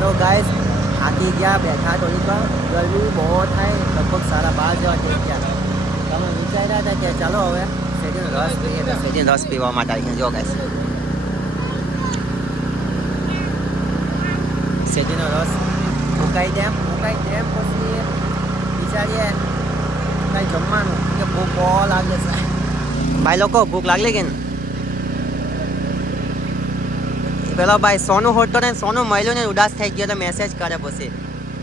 तो गाइस થાકી ગયા બેઠા થોડીક વાર ગરમી બહુ થાય લગભગ 12:30 જેવા થઈ ગયા તમે વિચાર્યા હતા કે ચાલો હવે શેરડીનો રસ પીએ તો શેરડીનો રસ પીવા માટે આવી ગયા જો ગાઈસ શેરડીનો રસ ઉકાઈ દેમ પછી વિચારીએ કંઈ જમવાનું કે ભૂખ બહુ લાગે છે ભાઈ લોકો ભૂખ લાગલી કે પેલો ભાઈ સોનું હોતો ને સોનું મળ્યું ને ઉદાસ થઈ ગયો તો મેસેજ કરે પછી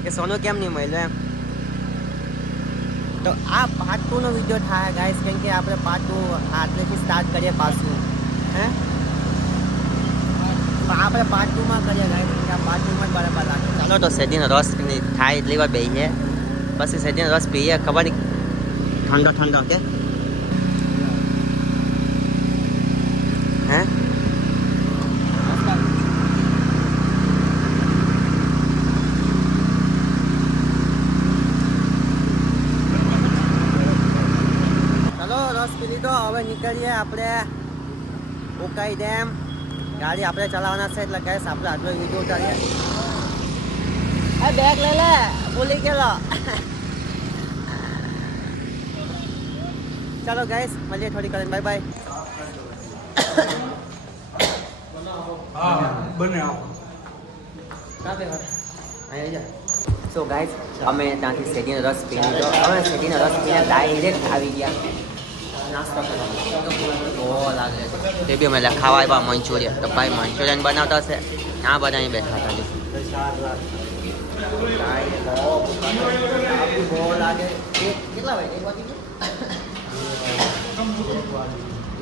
કે સોનું કેમ નહીં મળ્યું એમ તો આ પાર્ટ 2 નો વિડીયો થાય ગાઈસ કેમ કે આપણે પાર્ટ 2 આટલેથી સ્ટાર્ટ કરીએ પાછું હે આપણે પાર્ટ 2 માં કરીએ ગાઈસ કે આ પાર્ટ 2 માં બરાબર લાગે ચાલો તો શેરડીનો રસ થાય એટલી વાર બેહીએ પછી શેરડીનો રસ પીએ ખબર ઠંડો કે હે તો હવે નીકળીએ આપણે ઉકાઈ ડેમ ગાડી આપણે ચલાવવાના છે એટલે કહીશ આપણે આટલો વિડીયો ઉતારીએ બેગ લઈ લે ભૂલી ગયેલો ચાલો ગાઈસ મળીએ થોડી કરીને બાય બાય સો ગાઈસ અમે ત્યાંથી શેરડીનો રસ પી લીધો હવે શેરડીનો રસ પીને ડાયરેક્ટ આવી ગયા નાસ્તો બહુ લાગે તે બી અમે ખાવા આવ્યા મંચુરિયન તો ભાઈ મંચુરિયન બનાવતા હશે આ બનાવી બેઠા હતા બહુ લાગે કેટલા વાગે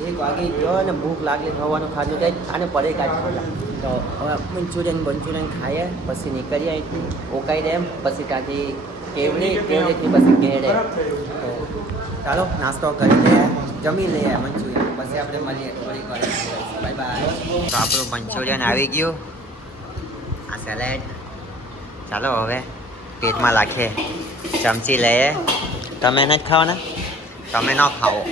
1 વાગે ગયો ને ભૂખ લાગી ખાવાનું ખાધું કંઈ આને પડે કાઢી તો હવે મંચુરિયન ખાઈએ પછી નીકળીએ અહીંથી ઓકાઈ ડેમ પછી ત્યાંથી કેવડીથી પછી ઘેડે ચાલો નાસ્તો કરી લઈએ જમી લઈએ મંચુરિયન પછી આપણે મળીએ થોડીક વાર બાય બાય તો આપણું મંચુરિયન આવી ગયું આ સેલેડ ચાલો હવે પેટમાં રાખીએ ચમચી લઈએ તમે નથી ખાવાના તમે ન ખાઓ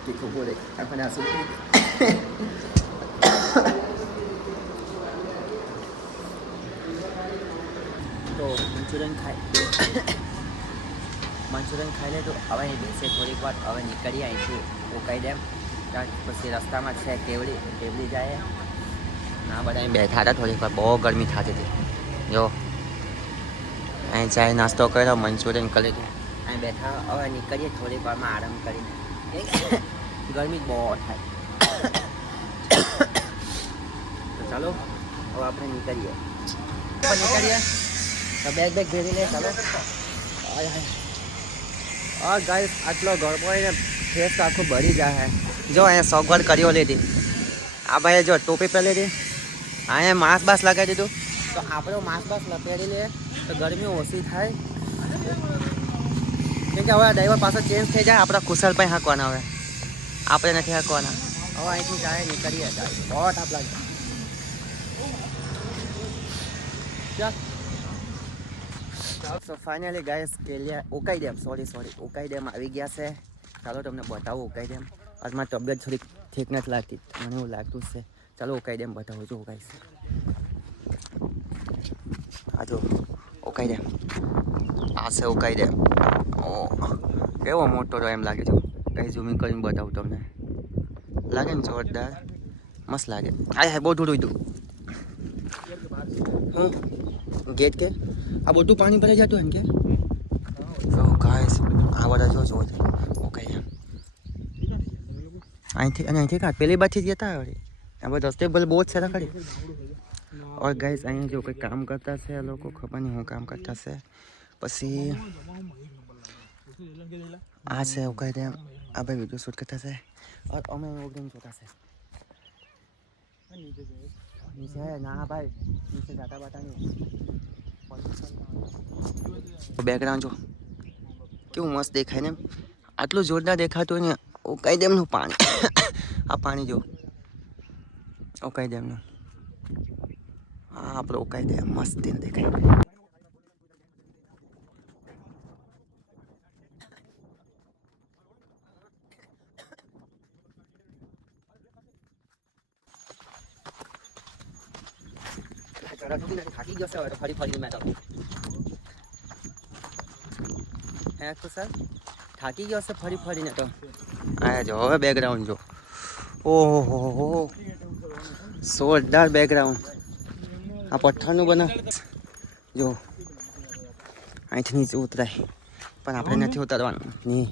Ticou boleh. Apa nak suka? તો મંચુરિયન ખાઈ લે તો હવે બેસે થોડીક વાર હવે નીકળીએ અહીંથી ઉકાઈ ડેમ ત્યાં પછી રસ્તામાં છે કેવડી જાય ના બધા અહીં બેઠા હતા થોડીક વાર બહુ ગરમી થતી હતી જો અહીં ચાય નાસ્તો કર્યો મંચુરિયન કરી લીધું અહીં બેઠા હવે નીકળીએ થોડીક વારમાં આરામ કરી ગરમી બહુ થાય તો ચાલો હવે આપણે નીકળીએ તો બેગ ભેરી લે ચાલો ગાઈસ આટલો ગરબો ને ફેસ આખું ભરી જાય જો અહીંયા સગવડ કર્યો લીધી આ ભાઈ જો ટોપી પહેરી લીધી અહીંયા માસ્ક બાસ લગાવી દીધું તો આપણે માસ્ક બાસ પહેરી લઈએ તો ગરમી ઓછી થાય કેમ કે હવે ડ્રાઈવર પાછો ચેન્જ થઈ જાય આપણા કુશલભાઈ હાંકવાના હવે આપણે નથી હાંકવાના હવે અહીંથી જાય નીકળીએ બહુ તાપ લાગે સો ફાઇનલી ગાઈસ કેલિયા ઉકાઈ ડેમ ઉકાઈ ડેમ આવી ગયા છે ચાલો તમને બતાવું ઉકાઈ ડેમ આજ મારી તબિયત થોડીક ઠીક નથી લાગતી મને એવું લાગતું છે ચાલો ઉકાઈ ડેમ બતાવું જો ગાઈસ આ જો ઉકાઈ ડેમ આ છે ઉકાઈ ડેમ ઓ કેવો મોટો તો એમ લાગે છે કઈ ઝૂમિંગ કરીને બતાવું તમને લાગે ને જોરદાર મસ્ત લાગે હા બહુ થોડું હતું હું ગેટ કે આ બધું પાણી ભરાઈ જતું એમ કે જો ગાઈસ આ બધા જો ઓકે અહીંથી કાં પેલી બાજથી જતા હવે આ બધા રસ્તે બહુ જ સારા ખરી और गाइस અહીંયા જો કોઈ કામ કરતા છે આ લોકો ખબર નહીં હું કામ કરતા છે પછી આ છે ઉકાઈ ડેમ આ ભાઈ વિડીયો શૂટ કરતા છે और અમે ઓગડેમ જોતા છે नीचे ना भाई नीचे जाता नहीं बैकग्राउंड जो કેવું મસ્ત દેખાય ને, આટલું જોરદાર દેખાતું હોય ને ઓકાઈ ડેમનું પાણી. આ પાણી જો ઓકાઈ ડેમનું, હા આપણો ઓકાઈ ડેમ મસ્ત દેખાય. થાકી ગયો છે હવે ફરી ફરી મેં તો હે તો સર થાકી ગયો છે ફરી ફરીને તો. આ જો હવે બેકગ્રાઉન્ડ જો, ઓહો જોરદાર બેકગ્રાઉન્ડ. આ પથ્થરનું બનાવ જો, અહીંથી નીચે ઉતરાય પણ આપણે નથી ઉતરવાનું ની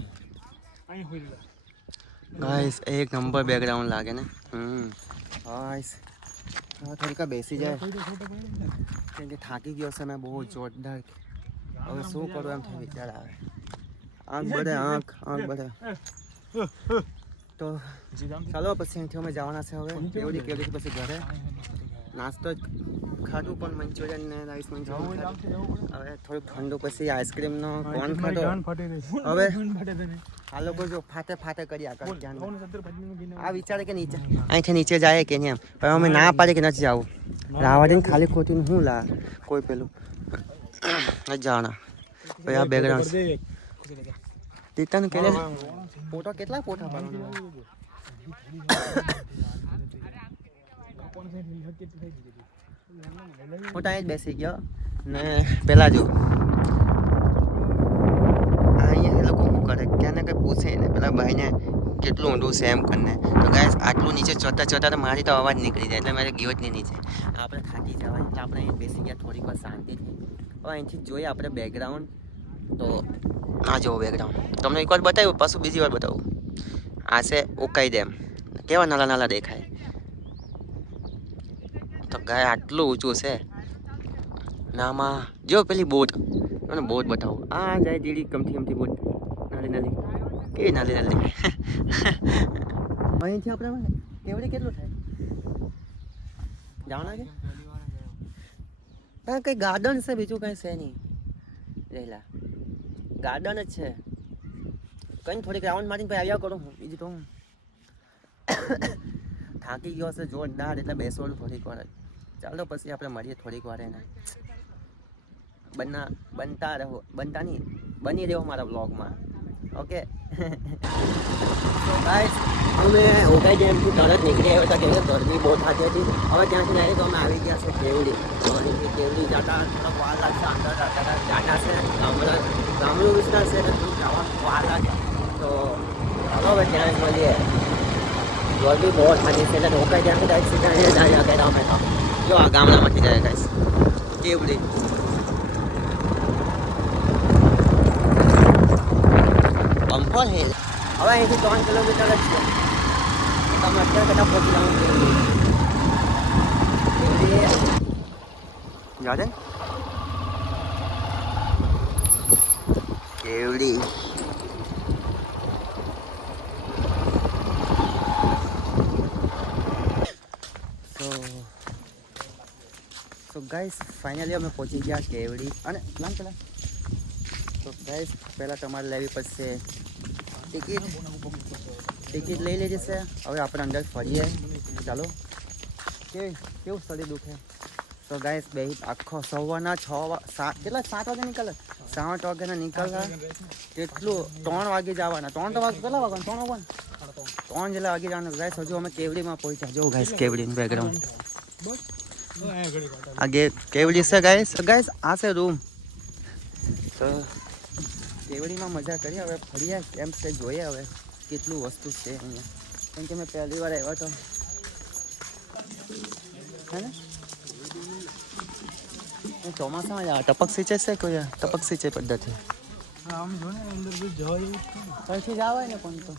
ગાઈસ. એક નંબર બેકગ્રાઉન્ડ લાગે ને. ગાઈસ થોડીક બેસી જાય કેમ કે થાકી ગયો છે મેં બહુ જોરદાર. હવે શું કરું એમ થાય વિચાર આવે. આંખ બળે, આંખ બળે. તો ચાલો પછી અહીંથી અમે જવાના છે હવે કેવડી પછી ઘરે. નાસ્તો જ ખાધું પણ મંચુરિયન ને રાઈસ મંચુરિયન હવે થોડુંક ઠંડુ પછી આઈસ્ક્રીમનો કોણ ખાધો. હવે આ લોકો જો ફાટે કરી આગળ આ વિચારે કે નીચે અહીંથી નીચે જાય કે નહીં એમ, પણ અમે ના પાડે કે નથી જવું. રાવાડીને ખાલી ખોટીને શું લા કોઈ પેલું નથી જવાના. પછી આ બેકગ્રાઉન્ડ તીતન કે ફોટો કેટલા ફોટા પાડવાના ફોટા અહીં જ બેસી ગયો ને. પેલા જો અહીંયા એ લોકો શું કરે ક્યાં ને કંઈ પૂછે ને પેલા ભાઈને કેટલું ઊંડું છે એમ કરીને. તો ગાઈસ આટલું નીચે ચોતા તો મારી તો અવાજ નીકળી જાય એટલે મારે ગયો જ નહીં નીચે. આપણે થાકી જવાય એટલે આપણે અહીં બેસી ગયા થોડીક વાર શાંતિથી. હવે અહીંથી જોઈએ આપણે બેકગ્રાઉન્ડ. તો આ જુઓ બેકગ્રાઉન્ડ તમને એકવાર બતાવ્યું પાછું બીજી વાર બતાવું. આ છે ઓકાઈ ડેમ, કેવા નાના દેખાય. તો ગાય આટલું ઊંચું છે નામાં જો પેલી બોટ મને બોટ બતાવું. આ જાય દીડી કમથી બોટ નાલી કેવી નાલી અહીંથી આપણે કેવડી કેટલું થાય જાણો કે હા કંઈ ગાર્ડન છે બીજું કંઈ છે નહીં રહેલા ગાર્ડન જ છે. કંઈ થોડીક રાઉન્ડ મારીને પછી આવ્યા કરું હું બીજું તો હું થાકી ગયો છે જોરદાર એટલે બેસવાનું થોડીક વાર. ચાલો પછી આપણે મળીએ થોડીક વાર એને બની રહ્યો મારા બ્લોગમાં. ઓકે ગાઈસ અમે ઓકાઈ ડેમથી તરત નીકળી આવ્યા હતા કેમ કે ગરમી બહુ થતી હતી. હવે ત્યાંથી ડાયરેક્ટ અમે આવી ગયા છે કેવડી જતા થોડોક વાર લાગશે. અંદર જાતા છે ગામડું વિસ્તાર છે એટલે થોડુંક જવાનું વાર લાગે. તો ચાલો હવે ત્યાં જ મળીએ. ગરમી બહુ થતી છે એટલે ઓકાઈ ડેમથી ડાયરેક્ટ સીધા અહીંયા જાય ગયા અમે તો. જો આ ગામડામાંથી જાય ગાઈસ કેવડી. બમ્પર હિલ હવે અહીંથી 3 કિલોમીટર જ છે. તમે અત્યારે કદાચ પહોંચી જાઓ કેવડી. સો ગાઈસ ફાઇનલી અમે પહોંચી ગયા કેવડી. અને પેલા તો ગાઈસ પહેલાં તમારે લેવી પડશે ટિકિટ લઈ લેજે છે. હવે આપણે અંદર ફરીએ ચાલો. કેવું શરીર દુખે. તો ગાઈસ બે આખો સવારના 7 વાગે નીકળે 7 વાગ્યાના નીકળ્યા કેટલું 3 વાગે જવાના. 3 વાગે કેટલા વાગવાના 3 જેટલા વાગે જવાના. ગાઈસ હજુ અમે કેવડીમાં પહોંચ્યા. જો ગાઈસ કેવડીનું બેકગ્રાઉન્ડ આ કેવડી છે ગાઈસ આ છે રૂમ. તો કેવડીમાં મજા કરીએ હવે ફરીએ કેમ છે જોઈએ હવે કેટલું વસ્તુ છે અહીંયા. કેમ કે મેં પહેલી વાર આવ્યો હતો હે ને ચોમાસામાં ટપક સિંચાઈ છે કોઈ ટપક સિંચાઈ પદ્ધતિ કઈથી જવાય ને પણ તો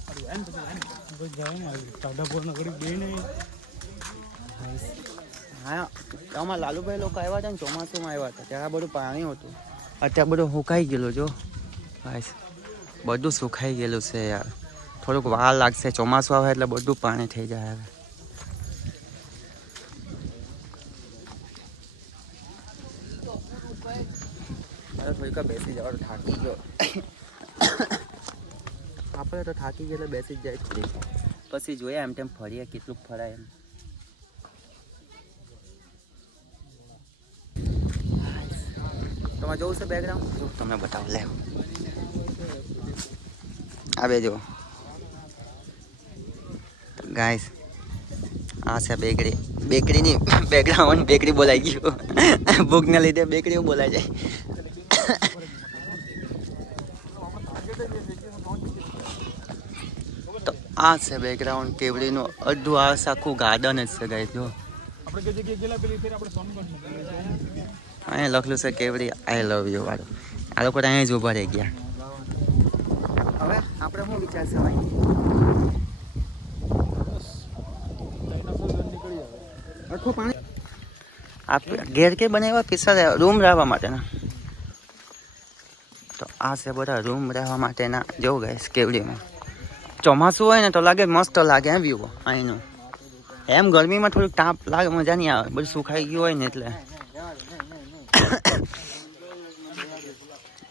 હા આમાં લાલુભાઈ લોકો આવ્યા હતા ને ચોમાસામાં આવ્યા હતા ત્યારે બધું પાણી હતું. અત્યારે બધું સુકાઈ ગયેલું જો બધું સુકાઈ ગયેલું છે યાર. થોડુંક વાર લાગશે ચોમાસું આવે એટલે બધું પાણી થઈ જાય. હવે થોડીક બેસી જવાનું થાકી ગયો પડે તો થાકી ગયેલો બેસી જ જાય થોડી. પછી જોઈએ એમ તેમ ફરીએ કેટલું ફરાય એમ. તમારે જોવું છે બેકગ્રાઉન્ડ? જો તમને બતાવો લે. આ બે જો ગાઈસ, આ છે બેકરી. બેકરીની બેકગ્રાઉન્ડ બેકરી બોલાઈ ગયું. ભૂખના લીધે બેકરીઓ બોલાઈ જાય. તો આ છે બેકગ્રાઉન્ડ કેવડીનું અડધું આ આખું ગાર્ડન જ છે ગાઈસ. જો અહીંયા લખેલું છે કેવડી આઈ લવ યુ વાળું. આ લોકો અહીંયા જ ઊભા રહી ગયા. હવે આપણે શું વિચારશે ભાઈ? ઘેર કે બનાવ્યા પિસ્સા રૂમ રહેવા માટેના. તો આ છે બધા રૂમ રહેવા માટેના. જોવું ગાઈસ કેવડીમાં ચોમાસું હોય ને તો લાગે મસ્ત લાગે એમ વ્યૂ અહીંનું. એમ ગરમીમાં થોડુંક તાપ લાગે, મજા નહીં આવે, બધું સુખાઈ ગયું હોય ને એટલે.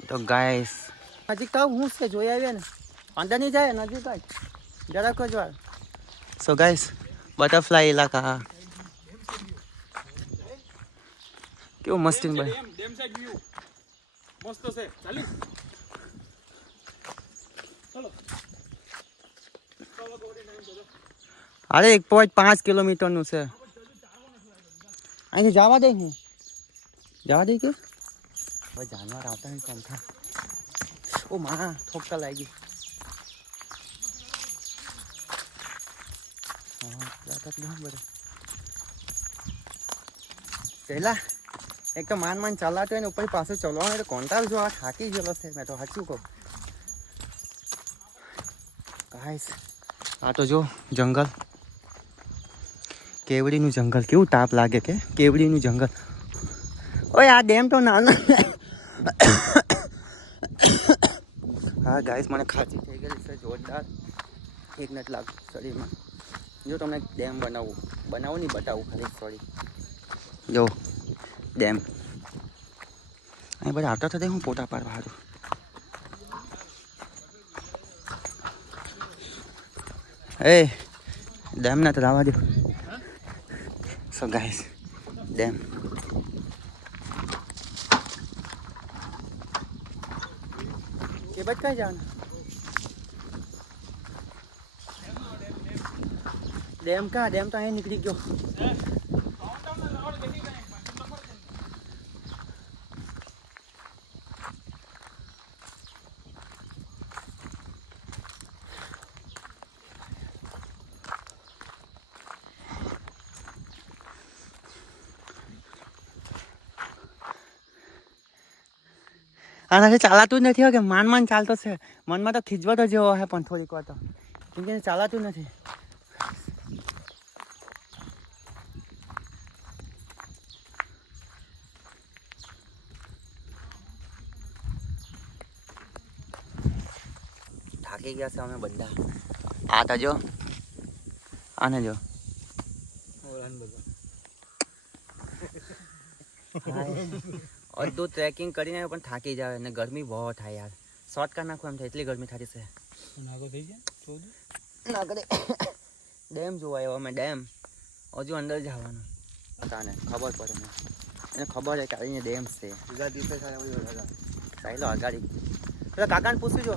તો ગાઈસ નજીક તો હું છે જોઈ આવ્યા ને, અંદર નહીં જાય નજીક જ જરાક જ વાર. સો ગાઈસ બટરફ્લાય ઇલાકા કેવું મસ્તી બને. અરે 1.5 કિલોમીટરનું છે. અહીંથી જવા દે હું જવા દે કે હવે જાનવર આવતા નહીં કમ થાય. ઓ માં ઠોકતા લાગી. પહેલા એક તો માન ચલાતો હોય ને ઉપર પાછું ચલવાનું એટલે કોંટાળ જો આ થાકી ગયેલો છે. મેં તો સાચું કહું ગાઈસ. આ તો જો જંગલ, કેવડીનું જંગલ. કેવું તાપ લાગે કે કેવડીનું જંગલ. ઓય આ ડેમ તો નાનો. હા ગાઈસ મને ખાંસી થઈ ગયેલી છે જોરદાર. એક નથી લાગતું શરીરમાં. જો તમને ડેમ બનાવું નહીં બતાવું ખાલી. સોરી જો ડેમ. અહીં બધા આવતા થતા હું ફોટા પાડવા હારું. એ ડેમ ના તો લાવવા દો. So guys dam. કે બચ કઈ જવાનું? ડેમ કા? ડેમ તો અહીં નીકળી ગયો. આનાથી ચાલાતું જ નથી હો કે માન ચાલતો છે. મનમાં તો ખીજવતો જેવો હે પણ થોડીક વાર તો કેમ કે ચાલાતું નથી. થાકી ગયા છે અમે બધા. આ તો જો આને જો અડધું ટ્રેકિંગ કરીને પણ થાકી જાય અને ગરમી બહુ થાય યાર. શોર્ટ કરી નાખું એમ થાય એટલી ગરમી થતી છે. ડેમ જોવા આવ્યો અમે. ડેમ હજુ અંદર જવાનું તાને ખબર પડે ને. એને ખબર છે કે અહીંયા ડેમ છે. ચાલો આગાડી પેલા કાકાને પૂછી જો.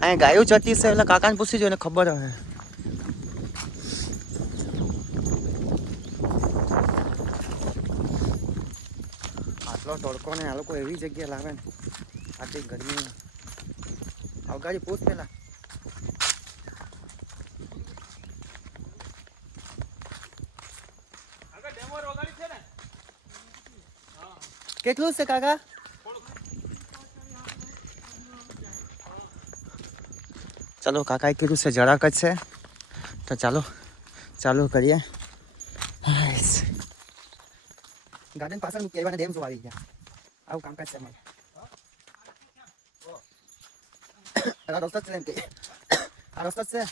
અહીંયા ગાયું જતી છે એટલે કાકાને પૂછી જો, એને ખબર હવે. આટલો તડકો ને આ લોકો એવી જગ્યા લાવે ને આટલી ગરમીમાં. અગાડી પૂછ પેલા. કેટલું છે કાકા? ચાલો કાકાએ કીધું છે જરાક જ છે તો ચાલો કરીએ. ગાર્ડન પાછળ મૂકી આવ્યા, ડેમ જોવા આવી ગયા. આવું કામકાજ છે અમારે. આ રસ્તો જ છે એમ કે આ રસ્તો જ છે.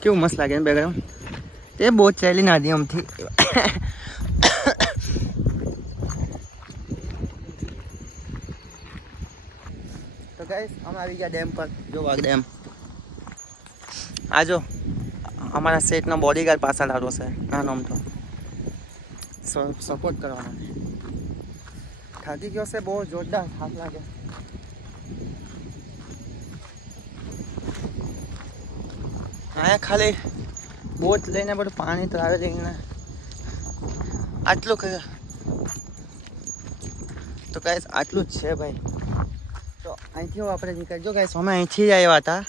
કેવું મસ્ત લાગે ને બેકગ્રાઉન્ડ. તે બહુ ચાલી નાધી આમથી. તો ગાઈસ અમે આવી ગયા ડેમ પર. જો વાગ ડેમ આ જો અમારા સેટનો બોડીગાર્ડ પાછળ આવ્યો છે નાનો આમ તો સપોર્ટ કરવા માટે. થાકી ગયો છે બહુ જોરદાર થાક લાગે. અહીંયા ખાલી બોટ લઈને બધું પાણી ટ્રાવેલિંગ ને આટલું તો ગાઈસ આટલું જ છે ભાઈ. તો અહીંથી આપણે નીકળજો ગાઈસ. અમે અહીંથી જ આવ્યા હતા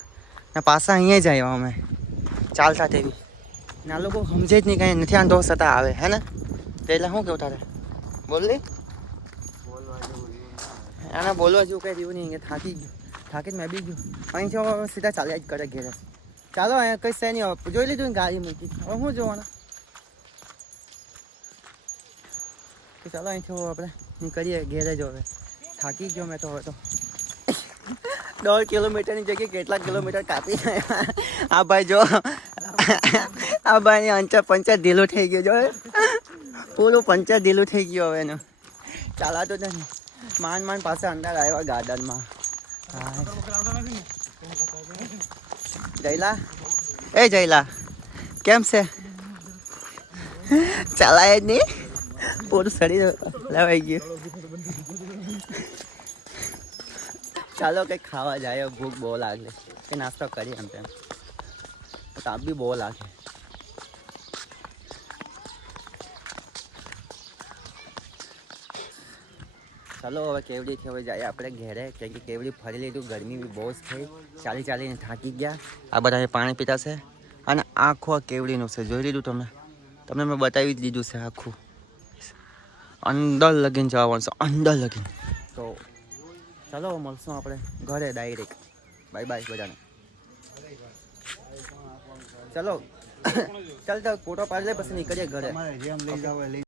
ને પાછા અહીંયા જ આવ્યા અમે ચાલતા તેવી. ને આ લોકો સમજે જ નહીં કાંઈ નથી આંધો છતાં આવે હે ને. એટલે શું કેવું તારે બોલલી એને બોલવા જેવું કંઈ રહ્યું નહીં. થાકી ગયું થાકીને મેં બી ગયું. અહીંથી સીધા ચાલ્યા જ કરે ઘેરે. ચાલો અહીંયા કંઈ છે નહીં. હવે જોઈ લીધું ને ગાડી મૂકી. હવે શું જોવાના. ચાલો અહીંથી આપણે નીકળીએ ઘેરે જ. હવે થાકી ગયો મેં તો. હવે તો 10 કિલોમીટરની જગ્યાએ કેટલા કિલોમીટર કાપી ગયા. આ ભાઈ જો આ ભાઈ અંચર પંચર ઢીલું થઈ ગયું. જો પૂરું પંચર ઢીલું થઈ ગયું હવે એનું. ચાલાતો નથી. માંડ પાસે અંદર આવ્યા ગાર્ડનમાં. જયલા એ જયલા કેમ છે? ચાલાય જ નહીં. પૂરું શરીર લેવાઈ ગયું. ચાલો કંઈક ખાવા જાય. ભૂખ બહુ લાગે. એ નાસ્તો કરીએ એમ તેમ. તાપ બી બહુ લાગે. ચાલો હવે કેવડીથી હવે જાય આપણે ઘેરે. કેમ કે કેવડી ફરી લીધું. ગરમી બી બહુ જ થઈ. ચાલીને થાકી ગયા. આ બધા પાણી પીતા છે. અને આખું આ કેવડીનું છે. જોઈ લીધું તમને મેં બતાવી જ દીધું છે આખું. અંદર લગીને જવાનું છે અંદર લગીને. તો ચાલો મળશું આપણે ઘરે ડાયરેક્ટ. બાય બાય બધાને. ચાલો ચાલ ફોટો પાડી લે પછી નીકળીએ ઘરે.